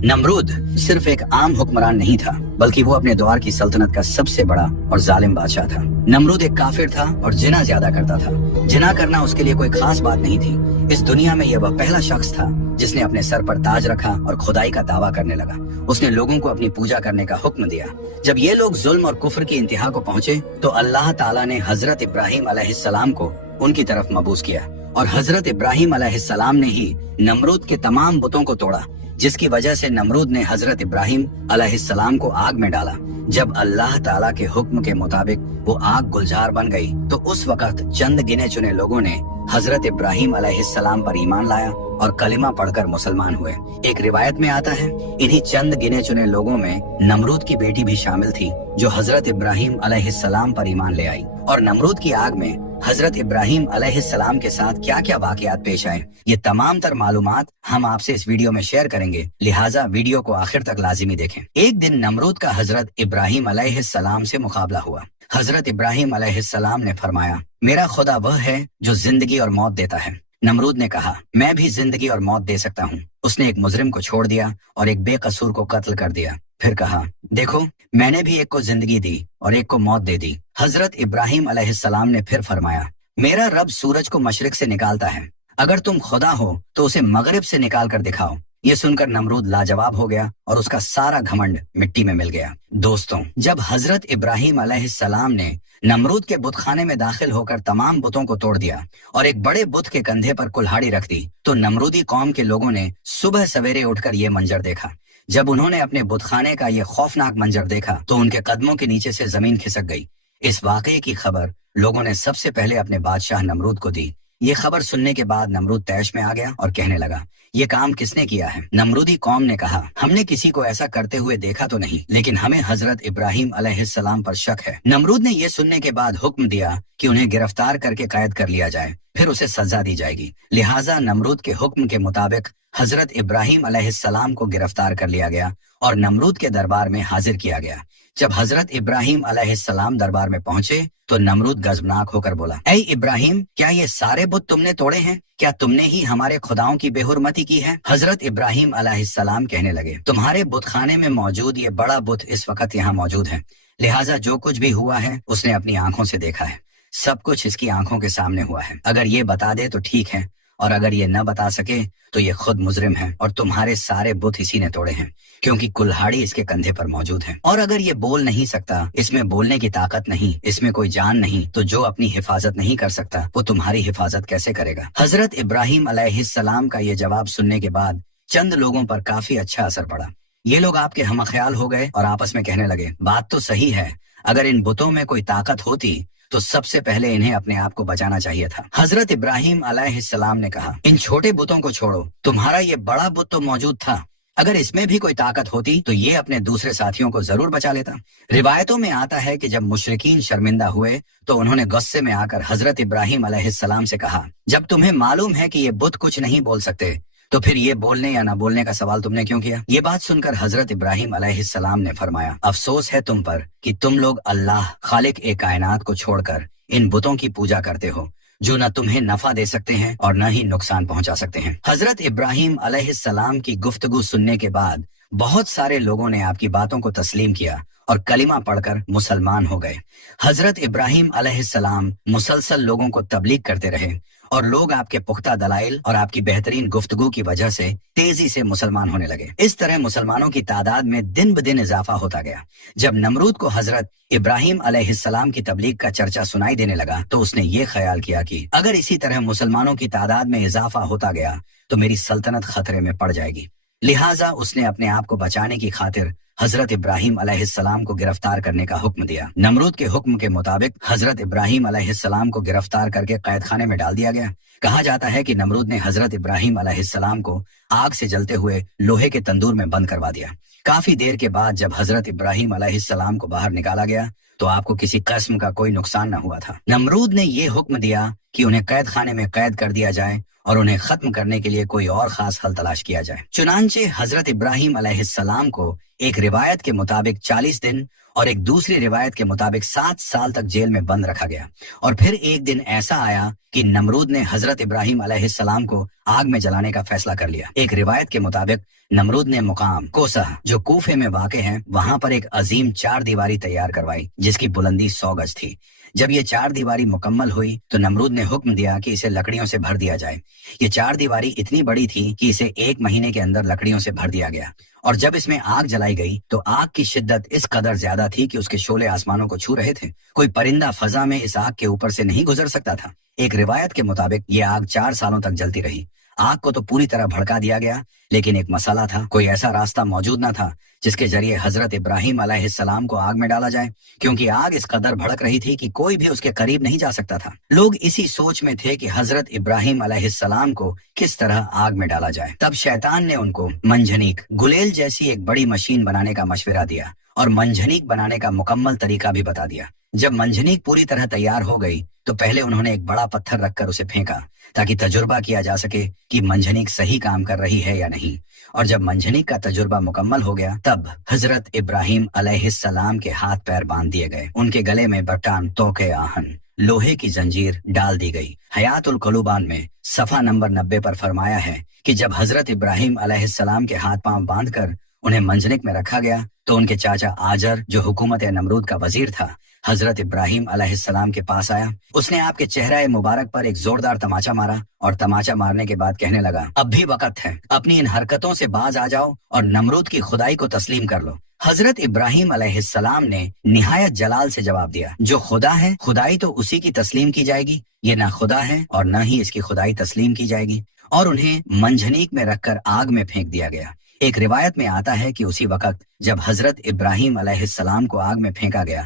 नमरूद सिर्फ एक आम हुक्मरान नहीं था, बल्कि वो अपने दौर की सल्तनत का सबसे बड़ा और जालिम बादशाह था। नमरूद एक काफिर था और जिना ज्यादा करता था। जिना करना उसके लिए कोई खास बात नहीं थी। इस दुनिया में यह वह पहला शख्स था जिसने अपने सर पर ताज रखा और खुदाई का दावा करने लगा। उसने लोगों को अपनी पूजा करने का हुक्म दिया। जब ये लोग जुल्म और कुफ्र की इंतहा को पहुंचे तो अल्लाह ताला ने हजरत इब्राहिम अलैहिस्सलाम को उनकी तरफ मबूस किया और हजरत इब्राहिम अलैहिस्सलाम ने ही नमरूद के तमाम बुतों को तोड़ा, जिसकी वजह से नमरूद ने हजरत इब्राहिम अलैहिस्सलाम को आग में डाला। जब अल्लाह ताला के हुक्म के मुताबिक वो आग गुलजार बन गई तो उस वक्त चंद गिने चुने लोगों ने हजरत इब्राहिम अलैहिस्सलाम पर ईमान लाया और कलिमा पढ़कर मुसलमान हुए। एक रिवायत में आता है, इन्हीं चंद गिने चुने लोगों में नमरूद की बेटी भी शामिल थी, जो हजरत इब्राहिम अलैहिस्सलाम पर ईमान ले आई। और नमरूद की आग में हजरत इब्राहिम अलैहिस्सलाम के साथ क्या क्या वाकयात पेश आए, ये तमाम तर मालूमात हम आपसे इस वीडियो में शेयर करेंगे, लिहाजा वीडियो को आखिर तक लाजिमी देखें। एक दिन नमरूद का हजरत इब्राहिम अलैहिस्सलाम से मुकाबला हुआ। हजरत इब्राहिम अलैहिस्सलाम ने फरमाया, मेरा खुदा वह है जो जिंदगी और मौत देता है। नमरूद ने कहा, मैं भी जिंदगी और मौत दे सकता हूँ। उसने एक मुजरिम को छोड़ दिया और एक बेकसूर को कत्ल कर दिया। फिर कहा, देखो मैंने भी एक को जिंदगी दी और एक को मौत दे दी। हजरत इब्राहिम अलैहिस्सलाम ने फिर फरमाया, मेरा रब सूरज को मशरिक से निकालता है, अगर तुम खुदा हो तो उसे मगरिब से निकाल कर दिखाओ। ये सुनकर नमरूद लाजवाब हो गया और उसका सारा घमंड मिट्टी में मिल गया। दोस्तों, जब हजरत इब्राहिम अलैहिस्सलाम ने नमरूद के बुतखाने में दाखिल होकर तमाम बुतों को तोड़ दिया और एक बड़े बुत के कंधे पर कुल्हाड़ी रख दी, तो नमरूदी कौम के लोगों ने सुबह सवेरे उठकर ये मंजर देखा। जब उन्होंने अपने बुतखाने का ये खौफनाक मंजर देखा तो उनके कदमों के नीचे से जमीन खिसक गई। इस वाकये की खबर लोगों ने सबसे पहले अपने बादशाह नमरूद को दी। ये खबर सुनने के बाद नमरूद तैश में आ गया और कहने लगा, ये काम किसने किया है? नमरूदी कौम ने कहा, हमने किसी को ऐसा करते हुए देखा तो नहीं, लेकिन हमें हजरत इब्राहिम अलैहिस्सलाम पर शक है। नमरूद ने ये सुनने के बाद हुक्म दिया कि उन्हें गिरफ्तार करके कैद कर लिया जाए, फिर उसे सजा दी जाएगी। लिहाजा नमरूद के हुक्म के मुताबिक हजरत इब्राहिम अलैहिस्सलाम को गिरफ्तार कर लिया गया और नमरूद के दरबार में हाजिर किया गया। जब हजरत इब्राहिम अलैहिस्सलाम दरबार में पहुंचे तो नमरूद गजबनाक होकर बोला, ऐ इब्राहिम, क्या ये सारे बुत तुमने तोड़े हैं? क्या तुमने ही हमारे खुदाओं की बेहुरमती की है? हजरत इब्राहिम अलैहिस्सलाम कहने लगे, तुम्हारे बुतखाने में मौजूद ये बड़ा बुत इस वक्त यहाँ मौजूद है, लिहाजा जो कुछ भी हुआ है उसने अपनी आंखों से देखा है। सब कुछ इसकी आंखों के सामने हुआ है। अगर ये बता दे तो ठीक है, और अगर ये न बता सके तो ये खुद मुजरिम है और तुम्हारे सारे बुत इसी ने तोड़े हैं, क्योंकि कुल्हाड़ी इसके कंधे पर मौजूद है। और अगर ये बोल नहीं सकता, इसमें बोलने की ताकत नहीं, इसमें कोई जान नहीं, तो जो अपनी हिफाजत नहीं कर सकता वो तुम्हारी हिफाजत कैसे करेगा? हजरत इब्राहिम अलैहिस्सलाम का ये जवाब सुनने के बाद चंद लोगों पर काफी अच्छा असर पड़ा। ये लोग आपके हमख्याल हो गए और आपस में कहने लगे, बात तो सही है, अगर इन बुतों में कोई ताकत होती तो सबसे पहले इन्हें अपने आप को बचाना चाहिए था। हजरत इब्राहिम अलैहिस्सलाम ने कहा, इन छोटे बुतों को छोड़ो, तुम्हारा ये बड़ा बुत तो मौजूद था, अगर इसमें भी कोई ताकत होती तो ये अपने दूसरे साथियों को जरूर बचा लेता। रिवायतों में आता है कि जब मुशरिकीन शर्मिंदा हुए तो उन्होंने गुस्से में आकर हजरत इब्राहिम अलैहिस्सलाम से कहा, जब तुम्हें मालूम है कि ये बुत कुछ नहीं बोल सकते तो फिर ये बोलने या ना बोलने का सवाल तुमने क्यों किया? ये बात सुनकर हजरत इब्राहिम अलैहिस्सलाम ने फरमाया, अफसोस है तुम पर कि तुम लोग अल्लाह खालिक ए कायनात को छोड़कर इन बुतों की पूजा करते हो, जो न तुम्हें नफा दे सकते हैं और न ही नुकसान पहुंचा सकते हैं। हजरत इब्राहिम अलैहिस्सलाम की गुफ्तगू सुनने के बाद बहुत सारे लोगों ने आपकी बातों को तस्लीम किया और कलिमा पढ़कर मुसलमान हो गए। हजरत इब्राहिम अलैहिस्सलाम मुसलसल लोगों को तबलीग करते रहे और लोग आपके पुख्ता दलाइल और आपकी बेहतरीन गुफ्तगू की वजह से तेजी से मुसलमान होने लगे। इस तरह मुसलमानों की तादाद में दिन ब दिन इजाफा होता गया। जब नमरूद को हजरत इब्राहिम अलैहिस्सलाम की तबलीग का चर्चा सुनाई देने लगा तो उसने ये ख्याल किया कि अगर इसी तरह मुसलमानों की तादाद में इजाफा होता गया तो मेरी सल्तनत खतरे में पड़ जाएगी। लिहाजा उसने अपने आप को बचाने की खातिर हजरत इब्राहिम अलैहिस्सलाम को गिरफ्तार करने का हुक्म दिया। नमरूद के हुक्म के मुताबिक हजरत इब्राहिम अलैहिस्सलाम को गिरफ्तार करके कैद खाने में डाल दिया गया। कहा जाता है कि नमरूद ने हजरत इब्राहिम अलैहिस्सलाम को आग से जलते हुए लोहे के तंदूर में बंद करवा दिया। काफी देर के बाद जब हजरत इब्राहिम अलैहिस्सलाम को बाहर निकाला गया तो आपको किसी किस्म का कोई नुकसान न हुआ था। नमरूद ने ये हुक्म दिया कि उन्हें कैद खाने में कैद कर दिया जाए और उन्हें खत्म करने के लिए कोई और खास हल तलाश किया जाए। चुनांचे हजरत इब्राहिम अलैहिस्सलाम को ایک روایت کے مطابق 40 دن اور ایک دوسری روایت کے مطابق 7 سال تک جیل میں بند رکھا گیا. اور پھر ایک دن ایسا آیا کہ نمرود نے حضرت ابراہیم علیہ السلام کو آگ میں جلانے کا فیصلہ کر لیا. ایک روایت کے مطابق نمرود نے مقام کوسہ جو کوفے میں واقع ہے وہاں پر ایک عظیم 4 دیواری تیار کروائی جس کی بلندی 100 گز تھی. جب یہ 4 دیواری مکمل ہوئی تو نمرود نے حکم دیا کہ اسے لکڑیوں سے بھر دیا جائے. یہ 4 دیواری اتنی بڑی تھی کہ اسے 1 مہینے کے اندر لکڑیوں سے بھر دیا گیا. اور جب اس میں آگ جلائی گئی تو آگ کی شدت اس قدر زیادہ تھی کہ اس کے شعلے آسمانوں کو چھو رہے تھے. کوئی پرندہ فضا میں اس آگ کے اوپر سے نہیں گزر سکتا تھا. ایک روایت کے مطابق یہ آگ 4 سالوں تک جلتی رہی. آگ کو تو پوری طرح بھڑکا دیا گیا لیکن ایک مسئلہ تھا. کوئی ایسا راستہ موجود نہ تھا جس کے ذریعے حضرت ابراہیم علیہ السلام کو آگ میں ڈالا جائے کیونکہ آگ اس قدر بھڑک رہی تھی کہ کوئی بھی اس کے قریب نہیں جا سکتا تھا. لوگ اسی سوچ میں تھے کہ حضرت ابراہیم علیہ السلام کو کس طرح آگ میں ڈالا جائے. تب شیطان نے ان کو منجنیق گلیل جیسی ایک بڑی مشین بنانے کا مشورہ دیا اور منجنیق بنانے کا مکمل طریقہ بھی بتا دیا. جب منجنیق پوری طرح تیار ہو گئی تو پہلے انہوں نے ایک بڑا پتھر رکھ کر اسے پھینکا تاکہ تجربہ کیا جا سکے کہ منجنیق صحیح کام کر رہی ہے یا نہیں. اور جب منجنیق کا تجربہ مکمل ہو گیا تب حضرت ابراہیم علیہ السلام کے ہاتھ پیر باندھ دیے گئے. ان کے گلے میں بٹان توقع آہن لوہے کی زنجیر ڈال دی گئی. حیات القلوبان میں صفحہ نمبر 90 پر فرمایا ہے کہ جب حضرت ابراہیم علیہ السلام کے ہاتھ پاؤں باندھ کر انہیں منجنیق میں رکھا گیا تو ان کے چاچا آجر جو حکومت نمرود کا وزیر تھا حضرت ابراہیم علیہ السلام کے پاس آیا. اس نے آپ کے چہرہ مبارک پر ایک زوردار تماچا مارا اور تماچا مارنے کے بعد کہنے لگا اب بھی وقت ہے, اپنی ان حرکتوں سے باز آ جاؤ اور نمرود کی خدائی کو تسلیم کر لو. حضرت ابراہیم علیہ السلام نے نہایت جلال سے جواب دیا جو خدا ہے خدائی تو اسی کی تسلیم کی جائے گی, یہ نہ خدا ہے اور نہ ہی اس کی خدائی تسلیم کی جائے گی. اور انہیں منجنیق میں رکھ کر آگ میں پھینک دیا گیا. ایک روایت میں آتا ہے کہ اسی وقت جب حضرت ابراہیم علیہ السلام کو آگ میں پھینکا گیا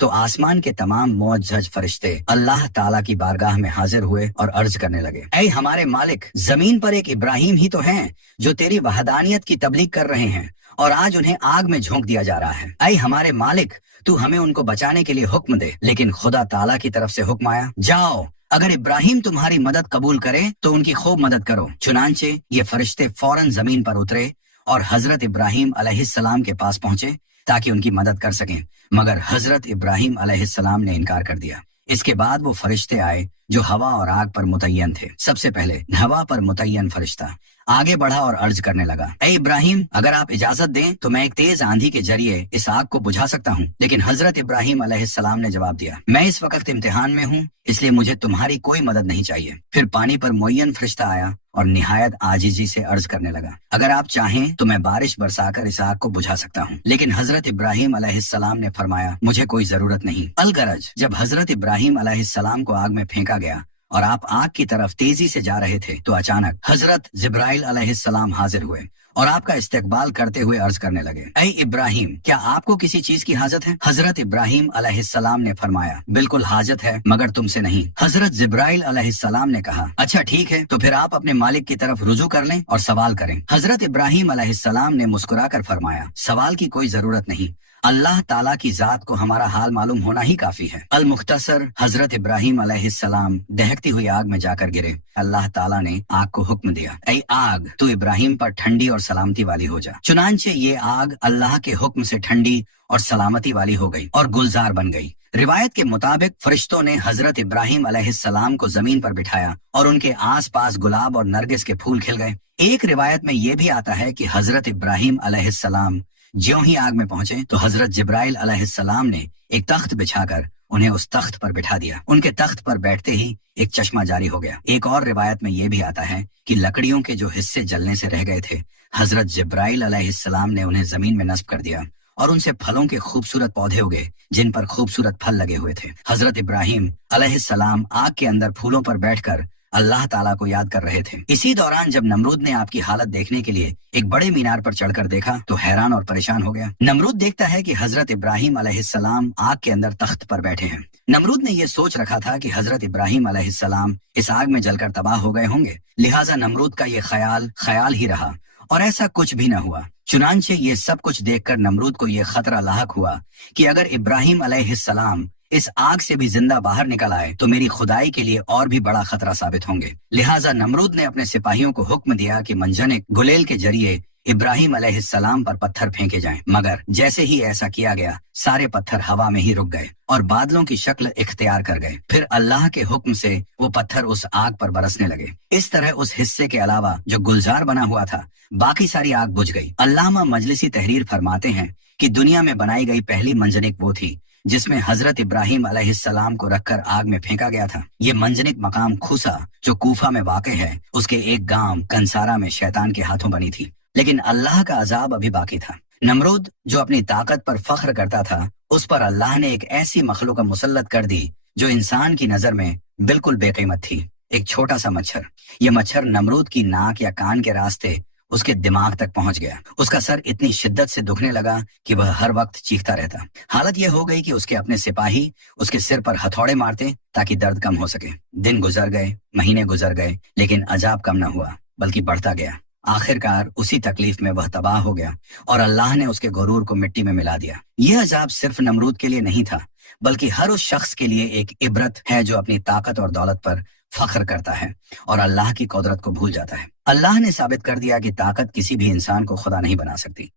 تو آسمان کے تمام معزز فرشتے اللہ تعالیٰ کی بارگاہ میں حاضر ہوئے اور عرض کرنے لگے اے ہمارے مالک, زمین پر ایک ابراہیم ہی تو ہیں جو تیری وحدانیت کی تبلیغ کر رہے ہیں اور آج انہیں آگ میں جھونک دیا جا رہا ہے. اے ہمارے مالک, تو ہمیں ان کو بچانے کے لیے حکم دے. لیکن خدا تعالیٰ کی طرف سے حکم آیا جاؤ, اگر ابراہیم تمہاری مدد قبول کرے تو ان کی خوب مدد کرو. چنانچہ یہ فرشتے فوراً زمین پر اترے اور حضرت ابراہیم علیہ السلام کے پاس پہنچے تاکہ ان کی مدد کر سکیں, مگر حضرت ابراہیم علیہ السلام نے انکار کر دیا. اس کے بعد وہ فرشتے آئے جو ہوا اور آگ پر متعین تھے. سب سے پہلے ہوا پر متعین فرشتہ آگے بڑھا اور عرض کرنے لگا اے ابراہیم, اگر آپ اجازت دیں تو میں ایک تیز آندھی کے ذریعے اس آگ کو بجھا سکتا ہوں. لیکن حضرت ابراہیم علیہ السلام نے جواب دیا میں اس وقت امتحان میں ہوں, اس لیے مجھے تمہاری کوئی مدد نہیں چاہیے. پھر پانی پر معین فرشتہ آیا اور نہایت عاجزی سے عرض کرنے لگا اگر آپ چاہیں تو میں بارش برسا کر اس آگ کو بجھا سکتا ہوں. لیکن حضرت ابراہیم علیہ السلام نے فرمایا مجھے کوئی ضرورت نہیں. الغرض جب حضرت ابراہیم علیہ السلام کو آگ میں پھینکا گیا اور آپ آگ کی طرف تیزی سے جا رہے تھے تو اچانک حضرت جبرائیل علیہ السلام حاضر ہوئے اور آپ کا استقبال کرتے ہوئے عرض کرنے لگے اے ابراہیم, کیا آپ کو کسی چیز کی حاجت ہے؟ حضرت ابراہیم علیہ السلام نے فرمایا بالکل حاجت ہے مگر تم سے نہیں. حضرت جبرائیل علیہ السلام نے کہا اچھا ٹھیک ہے, تو پھر آپ اپنے مالک کی طرف رجوع کر لیں اور سوال کریں. حضرت ابراہیم علیہ السلام نے مسکرا کر فرمایا سوال کی کوئی ضرورت نہیں, اللہ تعالیٰ کی ذات کو ہمارا حال معلوم ہونا ہی کافی ہے. المختصر حضرت ابراہیم علیہ السلام دہکتی ہوئی آگ میں جا کر گرے. اللہ تعالیٰ نے آگ کو حکم دیا اے آگ, تو ابراہیم پر ٹھنڈی اور سلامتی والی ہو جا. چنانچہ یہ آگ اللہ کے حکم سے ٹھنڈی اور سلامتی والی ہو گئی اور گلزار بن گئی. روایت کے مطابق فرشتوں نے حضرت ابراہیم علیہ السلام کو زمین پر بٹھایا اور ان کے آس پاس گلاب اور نرگس کے پھول کھل گئے. ایک روایت میں یہ بھی آتا ہے کہ حضرت ابراہیم علیہ السلام جیوں ہی آگ میں پہنچے تو حضرت جبرائیل علیہ السلام نے ایک تخت بچھا کر انہیں اس تخت پر بٹھا دیا. ان کے تخت پر بیٹھتے ہی ایک چشمہ جاری ہو گیا. ایک اور روایت میں یہ بھی آتا ہے کہ لکڑیوں کے جو حصے جلنے سے رہ گئے تھے حضرت جبرائیل علیہ السلام نے انہیں زمین میں نصب کر دیا اور ان سے پھلوں کے خوبصورت پودے اگے جن پر خوبصورت پھل لگے ہوئے تھے. حضرت ابراہیم علیہ السلام آگ کے اندر پھولوں پر بیٹھ کر اللہ تعالیٰ کو یاد کر رہے تھے. اسی دوران جب نمرود نے آپ کی حالت دیکھنے کے لیے ایک بڑے مینار پر چڑھ کر دیکھا تو حیران اور پریشان ہو گیا. نمرود دیکھتا ہے کہ حضرت ابراہیم علیہ السلام آگ کے اندر تخت پر بیٹھے ہیں. نمرود نے یہ سوچ رکھا تھا کہ حضرت ابراہیم علیہ السلام اس آگ میں جل کر تباہ ہو گئے ہوں گے, لہٰذا نمرود کا یہ خیال ہی رہا اور ایسا کچھ بھی نہ ہوا. چنانچہ یہ سب کچھ دیکھ کر نمرود کو یہ خطرہ لاحق ہوا کہ اگر ابراہیم علیہ السلام اس آگ سے بھی زندہ باہر نکل آئے تو میری خدائی کے لیے اور بھی بڑا خطرہ ثابت ہوں گے. لہٰذا نمرود نے اپنے سپاہیوں کو حکم دیا کہ منجنیق گلیل کے ذریعے इब्राहिम अलैहिस्सलाम पर पत्थर फेंके जाएं, मगर जैसे ही ऐसा किया गया सारे पत्थर हवा में ही रुक गए और बादलों की शक्ल इख्तियार कर गए। फिर अल्लाह के हुक्म से वो पत्थर उस आग पर बरसने लगे। इस तरह उस हिस्से के अलावा जो गुलजार बना हुआ था बाकी सारी आग बुझ गई। अल्लामा मजलिसी तहरीर फरमाते हैं कि दुनिया में बनाई गई पहली मंजनिक वो थी जिसमें हजरत इब्राहिम अलैहिस्सलाम को रखकर आग में फेंका गया था। ये मंजनिक मकाम खुसा जो कूफा में वाक़ है, उसके एक गांव कंसारा में शैतान के हाथों बनी थी। लेकिन अल्लाह का अजाब अभी बाकी था। नमरूद जो अपनी ताकत पर फख्र करता था, उस पर अल्लाह ने एक ऐसी मखलूक मुसल्लत कर दी जो इंसान की नजर में बिल्कुल बेकीमत थी। एक छोटा सा मच्छर। ये मच्छर नमरूद की नाक या कान के रास्ते उसके दिमाग तक पहुंच गया। उसका सर इतनी शिद्दत से दुखने लगा कि वह हर वक्त चीखता रहता। हालत यह हो गई कि उसके अपने सिपाही उसके सिर पर हथौड़े मारते ताकि दर्द कम हो सके। दिन गुजर गए, महीने गुजर गए, लेकिन अजाब कम न हुआ बल्कि बढ़ता गया। आखिरकार उसी तकलीफ में वह तबाह हो गया और अल्लाह ने उसके गुरूर को मिट्टी में मिला दिया। यह अजाब सिर्फ नमरूद के लिए नहीं था बल्कि हर उस शख्स के लिए एक इबरत है जो अपनी ताकत और दौलत पर फख्र करता है और अल्लाह की कुदरत को भूल जाता है। अल्लाह ने साबित कर दिया कि ताकत किसी भी इंसान को खुदा नहीं बना सकती।